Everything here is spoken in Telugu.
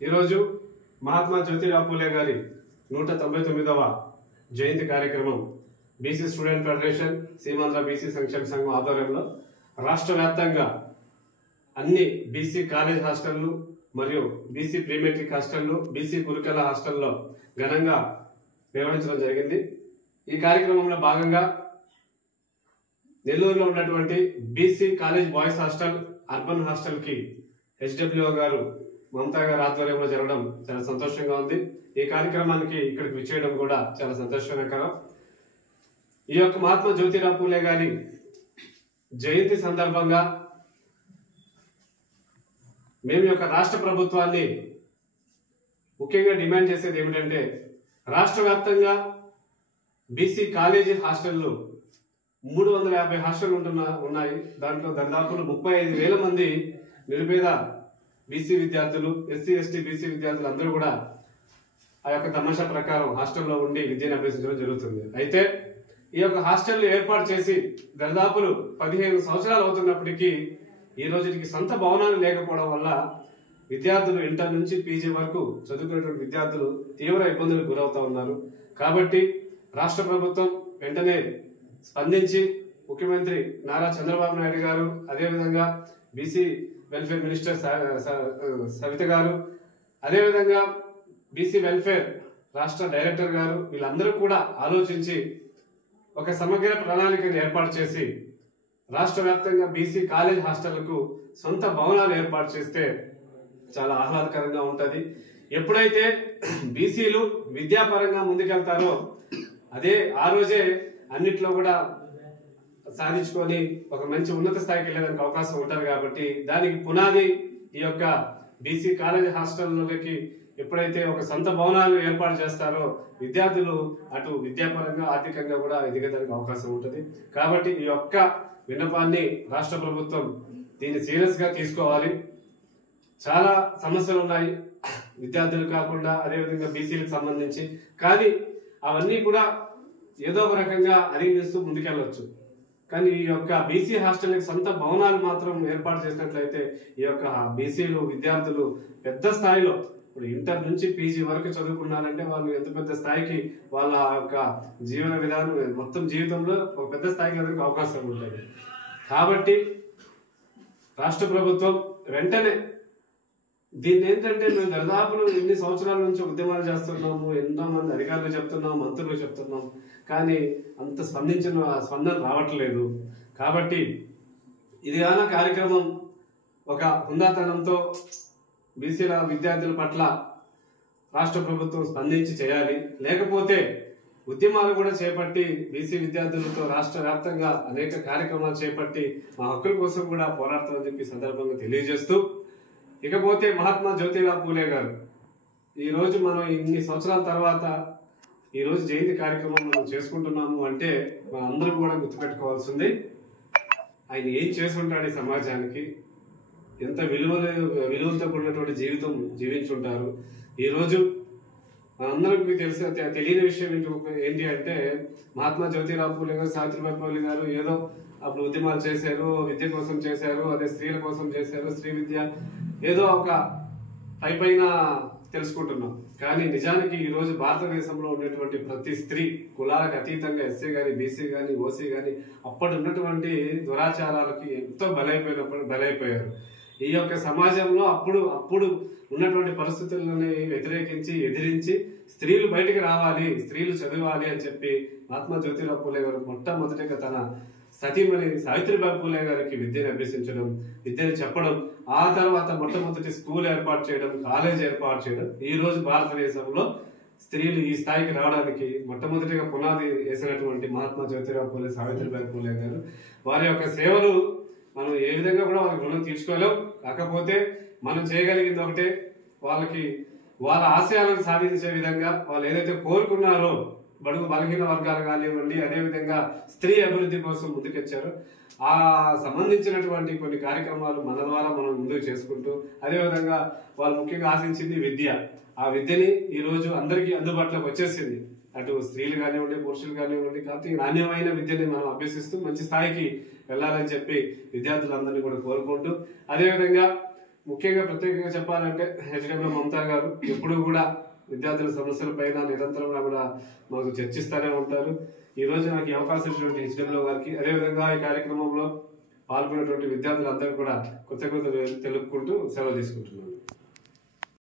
ఈరోజు మహాత్మా జ్యోతిరావు పూలే గారి 199వ జయంతి కార్యక్రమం BC student federation Seemandhra BC సంక్షేమ సంఘం ఆధ్వర్యంలో రాష్ట్ర వ్యాప్తంగా అన్ని బీసీ కాలేజ్ హాస్టళ్లు మరియు బీసీ ప్రీ మెట్రిక్ హాస్టళ్లు బీసీ గురుకుల హాస్టల్లో ఘనంగా నిర్వహించడం జరిగింది। ఈ కార్యక్రమంలో భాగంగా నెల్లూరులో ఉన్నటువంటి BC college boys hostel urban hostel కి హెచ్డబ్ల్యూఓ గారు మమతా గారి ఆధ్వర్యంలో జరగడం చాలా సంతోషంగా ఉంది। ఈ కార్యక్రమానికి ఇక్కడికి విచ్చేయడం కూడా చాలా సంతోషకరం। ఈ యొక్క మహాత్మా జ్యోతిరావు పూలే గారి జయంతి సందర్భంగా మేము యొక్క రాష్ట్ర ప్రభుత్వాన్ని ముఖ్యంగా డిమాండ్ చేసేది ఏమిటంటే రాష్ట్ర వ్యాప్తంగా బీసీ కాలేజీ హాస్టళ్లు 350 హాస్టళ్లు ఉన్నాయి। దాంట్లో దాదాపు 35,000 మంది నిరుపేద బీసీ విద్యార్థులు ఎస్సీ ఎస్టీ బీసీ విద్యార్థులు అందరూ కూడా ఆ యొక్క తమాషా ప్రకారం హాస్టల్లో ఉండి విద్యను అభ్యసించడం జరుగుతుంది। అయితే ఈ యొక్క హాస్టల్ ఏర్పాటు చేసి దాదాపు 15 సంవత్సరాలు అవుతున్నప్పటికీ ఈ రోజుకి సొంత భవనాలు లేకపోవడం వల్ల విద్యార్థులు ఇంటర్ నుంచి పీజీ వరకు చదువుకునేటువంటి విద్యార్థులు తీవ్ర ఇబ్బందులకు గురవుతా ఉన్నారు। కాబట్టి రాష్ట్ర ప్రభుత్వం వెంటనే స్పందించి ముఖ్యమంత్రి నారా చంద్రబాబు నాయుడు గారు అదేవిధంగా బీసీ వెల్ఫేర్ మినిస్టర్ సవిత గారు అదేవిధంగా బీసీ వెల్ఫేర్ రాష్ట్ర డైరెక్టర్ గారు వీళ్ళందరూ కూడా ఆలోచించి ఒక సమగ్ర ప్రణాళికను ఏర్పాటు చేసి రాష్ట్ర వ్యాప్తంగా బీసీ కాలేజ్ హాస్టళ్లకు సొంత భవనాలు ఏర్పాటు చేస్తే చాలా ఆహ్లాదకరంగా ఉంటది। ఎప్పుడైతే బీసీలు విద్యాపరంగా ముందుకెళ్తారో అదే ఆ రోజే అన్నిట్లో కూడా సాధించుకొని ఒక మంచి ఉన్నత స్థాయికి వెళ్ళడానికి అవకాశం ఉంటుంది। కాబట్టి దానికి పునాది ఈ యొక్క బీసీ కాలేజ్ హాస్టల్లోకి ఎప్పుడైతే ఒక సొంత భవనాలు ఏర్పాటు చేస్తారో విద్యార్థులు అటు విద్యాపరంగా ఆర్థికంగా కూడా ఎదగడానికి అవకాశం ఉంటుంది। కాబట్టి ఈ యొక్క విన్నపాన్ని రాష్ట్ర ప్రభుత్వం దీన్ని సీరియస్ గా తీసుకోవాలి। చాలా సమస్యలు ఉన్నాయి విద్యార్థులు కాకుండా అదేవిధంగా బీసీలకు సంబంధించి, కానీ అవన్నీ కూడా ఏదో ఒక రకంగా అధిగమిస్తూ ముందుకెళ్ళవచ్చు। కానీ ఈ యొక్క బీసీ హాస్టల్కి సొంత భవనాలు మాత్రం ఏర్పాటు చేసినట్లయితే ఈ యొక్క బీసీలు విద్యార్థులు పెద్ద స్థాయిలో ఇప్పుడు ఇంటర్ నుంచి పీజీ వరకు చదువుకున్నారంటే వాళ్ళు ఎంత పెద్ద స్థాయికి వాళ్ళ యొక్క జీవన విధానం మొత్తం జీవితంలో ఒక పెద్ద స్థాయికి వెళ్ళడానికి అవకాశం ఉంటుంది। కాబట్టి రాష్ట్ర ప్రభుత్వం వెంటనే దీన్ని ఏంటంటే మేము దరిదాపులు ఎన్ని సంవత్సరాల నుంచి ఉద్యమాలు చేస్తున్నాము, ఎంతో మంది అధికారులు చెప్తున్నాము, మంత్రులు చెప్తున్నాము, కానీ అంత స్పందన రావట్లేదు। కాబట్టి ఇది గాన కార్యక్రమం ఒక హుందాతనంతో బీసీల విద్యార్థుల పట్ల రాష్ట్ర ప్రభుత్వం స్పందించి చేయాలి। లేకపోతే ఉద్యమాలు కూడా చేపట్టి బీసీ విద్యార్థులతో రాష్ట్ర వ్యాప్తంగా అనేక కార్యక్రమాలు చేపట్టి మా హక్కుల కోసం కూడా పోరాడతామని చెప్పి సందర్భంగా తెలియజేస్తూ, ఇకపోతే మహాత్మా జ్యోతిరావు పూలే గారు ఈ రోజు మనం ఇన్ని సంవత్సరాల తర్వాత ఈ రోజు జయంతి కార్యక్రమం మనం చేసుకుంటున్నాము అంటే మనందరం కూడా గుర్తుపెట్టుకోవాల్సింది ఆయన ఏం చేసి ఉంటాడు, ఈ సమాజానికి ఎంత విలువలతో కూడినటువంటి జీవితం జీవించుంటారు। ఈ రోజు మనందరికీ తెలియని విషయం ఏంటి అంటే మహాత్మా జ్యోతిరావు పూలే గారు సావిత్రిబాయి పూలే గారు ఏదో అప్పుడు ఉద్యమాలు చేశారు, విద్య కోసం చేశారు, అదే స్త్రీల కోసం చేశారు, స్త్రీ విద్య ఏదో ఒక పైన తెలుసుకుంటున్నాం। కానీ నిజానికి ఈ రోజు భారతదేశంలో ఉన్నటువంటి ప్రతి స్త్రీ కులాలకు అతీతంగా ఎస్సీ గాని బీసీ గాని ఓసీ గాని అప్పటి ఉన్నటువంటి దురాచారాలకి ఎంతో బలైపోయారు। ఈ యొక్క సమాజంలో అప్పుడు ఉన్నటువంటి పరిస్థితులని వ్యతిరేకించి ఎదిరించి స్త్రీలు బయటికి రావాలి, స్త్రీలు చదవాలి అని చెప్పి మహాత్మా జ్యోతిరావు పూలే గారు మొట్టమొదటిగా తన సతీమణి సావిత్రిబాయి పూలే గారికి విద్యను అభ్యసించడం, విద్యను చెప్పడం, ఆ తర్వాత మొట్టమొదటి స్కూల్ ఏర్పాటు చేయడం, కాలేజ్ ఏర్పాటు చేయడం, ఈ రోజు భారతదేశంలో స్త్రీలు ఈ స్థాయికి రావడానికి మొట్టమొదటిగా పునాది వేసినటువంటి మహాత్మా జ్యోతిరావు పూలే సావిత్రిబాయి పూలే గారు వారి యొక్క సేవలు మనం ఏ విధంగా కూడా వాళ్ళకి రుణం తీర్చుకోలేం। కాకపోతే మనం చేయగలిగింది ఒకటే, వాళ్ళకి వాళ్ళ ఆశయాలను సాధించే విధంగా వాళ్ళు ఏదైతే కోరుకున్నారో బడుగు బలహీన వర్గాలు కానివ్వండి, అదేవిధంగా స్త్రీ అభివృద్ధి కోసం ముందుకొచ్చారు, ఆ సంబంధించినటువంటి కొన్ని కార్యక్రమాలు మన ద్వారా మనం ముందుకు చేసుకుంటూ, అదేవిధంగా వాళ్ళు ముఖ్యంగా ఆశించింది విద్య, ఆ విద్యని ఈ రోజు అందరికీ అందుబాటులోకి వచ్చేసింది। అటు స్త్రీలు కానివ్వండి పురుషులు కానివ్వండి, కాబట్టి నాణ్యమైన విద్యని మనం అభ్యసిస్తూ మంచి స్థాయికి వెళ్ళాలని చెప్పి విద్యార్థులందరినీ కూడా కోరుకుంటూ, అదేవిధంగా ముఖ్యంగా ప్రత్యేకంగా చెప్పాలంటే హెచ్డబ్ల్యూ మమతా గారు ఎప్పుడు కూడా విద్యార్థుల సమస్యల పైన నిరంతరం కూడా మాకు చర్చిస్తూనే ఉంటారు. ఈ రోజు నాకు ఈ అవకాశం ఇచ్చినటువంటి హెచ్డబ్ల్యూ గారికి, అదేవిధంగా ఈ కార్యక్రమంలో పాల్గొన్నటువంటి విద్యార్థులందరూ కూడా కృతజ్ఞతలు తెలుపుకుంటూ సెలవు తీసుకుంటున్నాను.